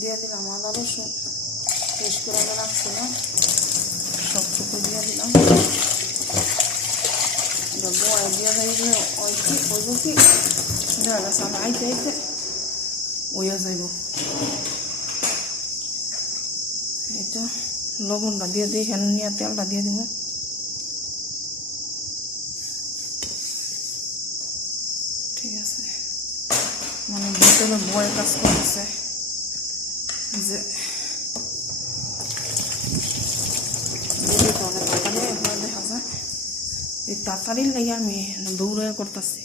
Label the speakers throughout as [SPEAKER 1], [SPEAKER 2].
[SPEAKER 1] দিয়ে দিলাম আদা রসুন। পেস্ট করে রাখছিলাম সবটুকু দিয়ে দিলাম। বয় দিয়ে যাইলে ওই কি করব কি? দেখা গেছে আমি আইতে আইতে ওইয়া যাইব। এটা লবণটা দিয়ে দিই এখানে নিয়ে তেলটা দিয়ে দিব ঠিক আছে। মানে ভিতরে বয় কাজ করতেছে। তাড়াতাড়ি তাড়াতাড়ির লাগে আমি দৌড়ে করতেছি।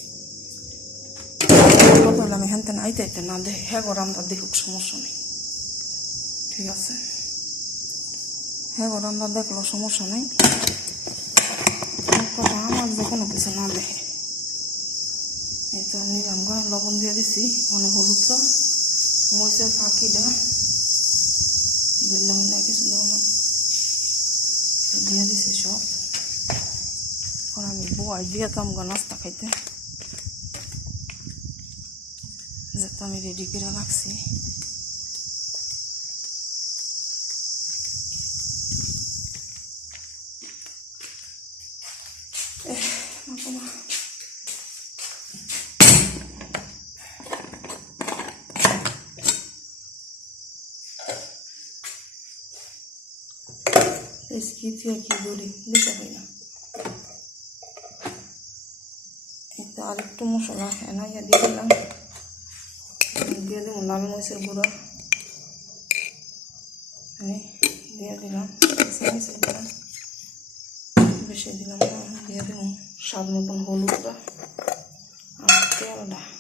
[SPEAKER 1] আইতে আইতে না দেখে হ্যাঁ গরমটা দেখুক সমস্যা নেই। ঠিক আছে? হ্যাঁ গরমটা দেখল সমস্যা নেই। আমার যে কোনো কিছু না দেখে এই তো নিলাম গা, লবণ দিয়ে দিছি মানে হলুদটা মরিচের ফাঁকিটা। বুঝলাম না কিছু দেবো না তো দিয়ে দিছি সব আর আমি বয় দিয়েতাম গা নাস্তা খাইতে যেটা আমি রেডি করে রাখছি এহ, মাগো মা। Eski থেকে কি বলি দিতে পারি না এতে মশলা এনাইয়া দিয়ে দিলাম দিয়ে দেবো লাল মরিচের গুঁড়ো এই দিয়ে দিলাম বেশি মিশে বেশি দিলাম দিয়ে দেবো স্বাদ মতন হলুদটা আর তেলটা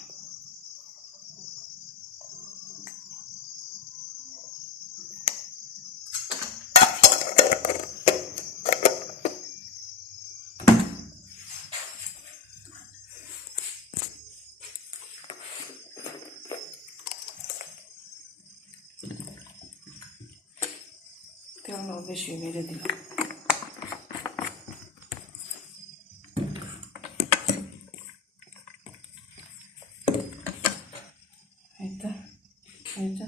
[SPEAKER 1] তেলও বেশি মেরে দিলাম এটা এটা